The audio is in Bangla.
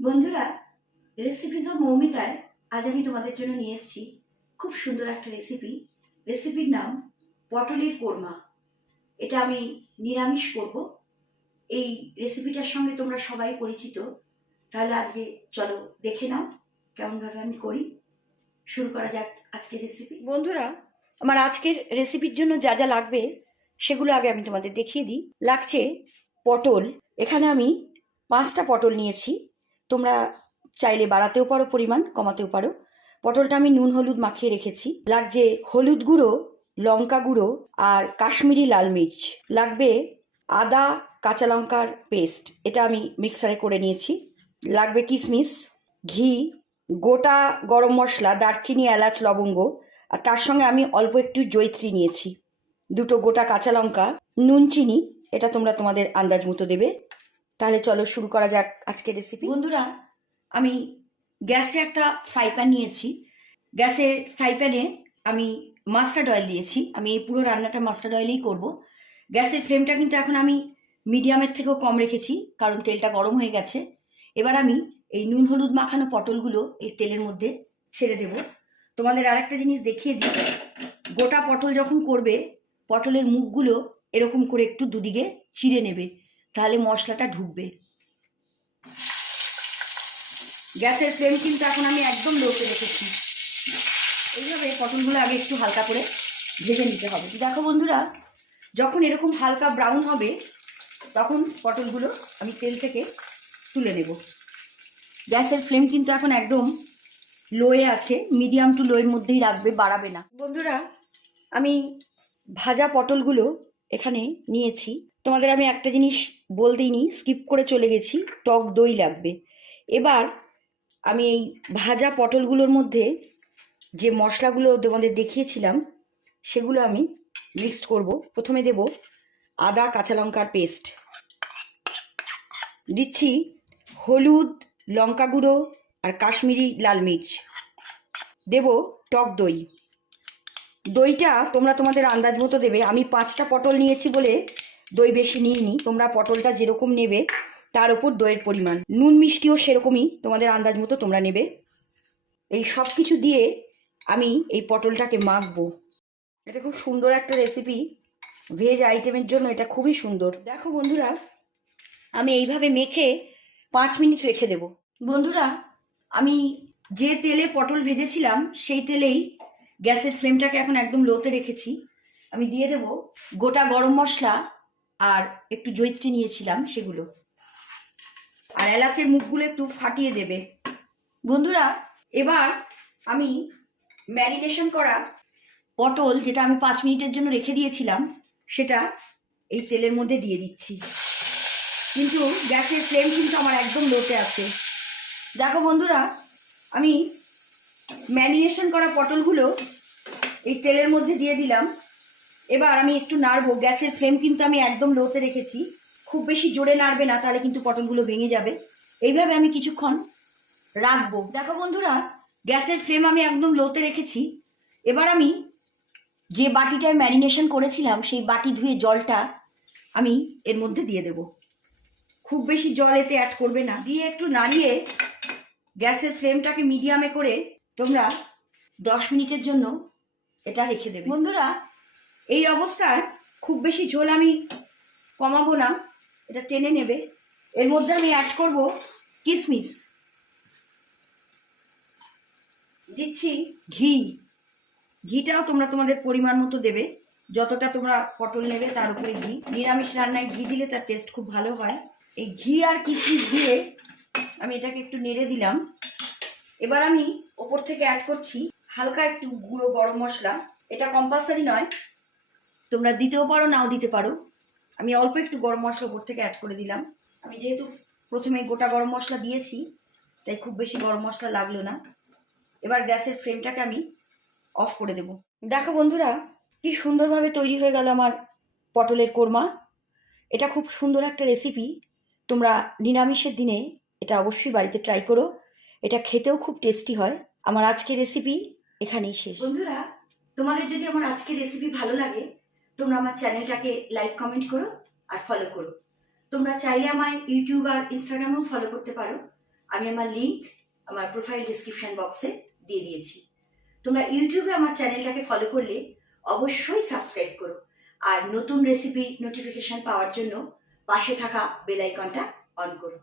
বন্ধুরা রেসিপিজ অফ মৌমিতায় আজ আমি তোমাদের জন্য নিয়ে এসেছি খুব সুন্দর একটা রেসিপি রেসিপির নাম পটলের কোরমা। এটা আমি নিরামিষ করব। এই রেসিপিটার সঙ্গে তোমরা সবাই পরিচিত। তাহলে আজকে চলো দেখে নাও কেমনভাবে আমি করি। শুরু করা যাক আজকের রেসিপি বন্ধুরা, আমার আজকের রেসিপির জন্য যা যা লাগবে সেগুলো আগে আমি তোমাদের দেখিয়ে দিই। লাগছে পটল। এখানে আমি পাঁচটা পটল নিয়েছি। তোমরা চাইলে বাড়াতেও পারো, পরিমাণ কমাতেও পারো। পটলটা আমি নুন হলুদ মাখিয়ে রেখেছি। লাগছে হলুদ গুঁড়ো, লঙ্কা গুঁড়ো আর কাশ্মীরি লাল মির্চ। লাগবে আদা কাঁচা লঙ্কার পেস্ট। এটা আমি মিক্সারে করে নিয়েছি। লাগবে কিশমিশ ঘি, গোটা গরম মশলা, দারচিনি, এলাচ, লবঙ্গ আর তার সঙ্গে আমি অল্প একটু জৈত্রী নিয়েছি। দুটো গোটা কাঁচা লঙ্কা, নুন, চিনি, এটা তোমরা তোমাদের আন্দাজ মতো দেবে। তাহলে চলো শুরু করা যাক আজকের রেসিপি বন্ধুরা, আমি গ্যাসে একটা ফ্রাই প্যান নিয়েছি। গ্যাসে ফ্রাই প্যানে আমি মাস্টার্ড অয়েল দিয়েছি। আমি এই পুরো রান্নাটা মাস্টার্ড অয়েলেই করব। গ্যাসের ফ্লেমটা কিন্তু এখন আমি মিডিয়ামের থেকেও কম রেখেছি, কারণ তেলটা গরম হয়ে গেছে। এবার আমি এই নুন হলুদ মাখানো পটলগুলো এই তেলের মধ্যে ছেড়ে দেব। তোমাদের আরেকটা জিনিস দেখিয়ে দিই। গোটা পটল যখন করবে, পটলের মুখগুলো এরকম করে একটু দুদিকে চিড়ে নেবে। তাহলে মশলাটা ঢুকবে। গ্যাসের ফ্লেম কিন্তু এখন আমি একদম লোতে রেখেছি। এইভাবে পটলগুলো আগে একটু হালকা করে ভেজে নিতে হবে। দেখো বন্ধুরা, যখন এরকম হালকা ব্রাউন হবে, তখন পটলগুলো আমি তেল থেকে তুলে নেব। গ্যাসের ফ্লেম কিন্তু এখন একদম লোয়ে আছে মিডিয়াম টু লোয়ের মধ্যেই রাখবে, বাড়াবে না। বন্ধুরা, আমি ভাজা পটলগুলো এখানে নিয়েছি। তোমাদের আমি একটা জিনিস বলতেই নি স্কিপ করে চলে গেছি, টক দই লাগবে। এবার আমি এই ভাজা পটলগুলোর মধ্যে যে মশলাগুলো তোমাদের দেখিয়েছিলাম, সেগুলো আমি মিক্সড করব। প্রথমে দেব আদা কাঁচা লঙ্কার পেস্ট দিচ্ছি হলুদ, লঙ্কা গুঁড়ো আর কাশ্মীরি লাল মির্চ। দেব টক দই। দইটা তোমরা তোমাদের আন্দাজ মতো দেবে। আমি পাঁচটা পটল নিয়েছি বলে দই বেশি নিইনি তোমরা পটলটা যেরকম নেবে, তার উপর দইয়ের পরিমাণ। নুন মিষ্টিও সেরকমই তোমাদের আন্দাজ মতো তোমরা নেবে। এই সব কিছু দিয়ে আমি এই পটলটাকে মাখবো। এটা খুব সুন্দর একটা রেসিপি ভেজ আইটেমের জন্য এটা খুবই সুন্দর। দেখো বন্ধুরা, আমি এইভাবে মেখে পাঁচ মিনিট রেখে দেব। বন্ধুরা, আমি যে তেলে পটল ভেজেছিলাম, সেই তেলেই গ্যাসের ফ্লেমটাকে এখন একদম লোতে রেখেছি। আমি দিয়ে দেব গোটা গরম মশলা আর একটু জৈত্রী নিয়েছিলাম সেগুলো। আর এলাচের মুখগুলো একটু ফাটিয়ে দেবে। বন্ধুরা, এবার আমি ম্যারিনেশন করা পটল যেটা আমি পাঁচ মিনিটের জন্য রেখে দিয়েছিলাম, সেটা এই তেলের মধ্যে দিয়ে দিচ্ছি। কিন্তু গ্যাসের ফ্লেম কিন্তু আমার একদম লোতে আছে। দেখো বন্ধুরা, আমি ম্যারিনেশন করা পটলগুলো এই তেলের মধ্যে দিয়ে দিলাম। এবার আমি একটু নাড়বো। গ্যাসের ফ্লেম কিন্তু আমি একদম লোতে রেখেছি। খুব বেশি জোরে নাড়বে না, তাহলে কিন্তু পটলগুলো ভেঙে যাবে। এইভাবে আমি কিছুক্ষণ রাখব। দেখো বন্ধুরা, গ্যাসের ফ্লেম আমি একদম লোতে রেখেছি। এবার আমি যে বাটিটায় ম্যারিনেশন করেছিলাম, সেই বাটি ধুয়ে জলটা আমি এর মধ্যে দিয়ে দেব। খুব বেশি জল এতে অ্যাড করবে না। দিয়ে একটু নাড়িয়ে গ্যাসের ফ্লেমটাকে মিডিয়ামে করে তোমরা দশ মিনিটের জন্য এটা রেখে দেবে। বন্ধুরা এই অবস্থায় খুব বেশি ঝোল আমি কমাবো না, এটা টেনে নেবে। এর মধ্যে আমি অ্যাড করব কিশমিশ দিচ্ছি ঘি। ঘিটাও তোমরা তোমাদের পরিমাণ মতো দেবে। যতটা তোমরা পটল নেবে তার উপরে ঘি। নিরামিষ রান্নায় ঘি দিলে তার টেস্ট খুব ভালো হয়। এই ঘি আর কিশমিশ দিয়ে আমি এটাকে একটু নেড়ে দিলাম। এবার আমি ওপর থেকে অ্যাড করছি হালকা একটু গুঁড়ো গরম মশলা। এটা কম্পালসারি নয়। তোমরা দিতেও পারো, নাও দিতে পারো। আমি অল্প একটু গরম মশলা ওপর থেকে অ্যাড করে দিলাম। আমি যেহেতু প্রথমে গোটা গরম মশলা দিয়েছি, তাই খুব বেশি গরম মশলা লাগল না। এবার গ্যাসের ফ্লেমটাকে আমি অফ করে দেব। দেখো বন্ধুরা, কি সুন্দরভাবে তৈরি হয়ে গেল আমার পটলের কোরমা। এটা খুব সুন্দর একটা রেসিপি তোমরা নিরামিষের দিনে এটা অবশ্যই বাড়িতে ট্রাই করো। এটা খেতেও খুব টেস্টি হয়। আমার আজকের রেসিপি এখানেই শেষ। বন্ধুরা, তোমাদের যদি আমার আজকের রেসিপি ভালো লাগে তোমরা আমার চ্যানেলটাকে লাইক কমেন্ট করো আর ফলো করো। তোমরা চাইলে আমার ইউটিউব আর ইনস্টাগ্রামেও ফলো করতে পারো। আমি আমার লিঙ্ক আমার প্রোফাইল ডিসক্রিপশন বক্সে দিয়ে দিয়েছি। তোমরা ইউটিউবে আমার চ্যানেলটাকে ফলো করলে অবশ্যই সাবস্ক্রাইব করো। আর নতুন রেসিপি নোটিফিকেশন পাওয়ার জন্য পাশে থাকা বেল আইকনটা অন করো।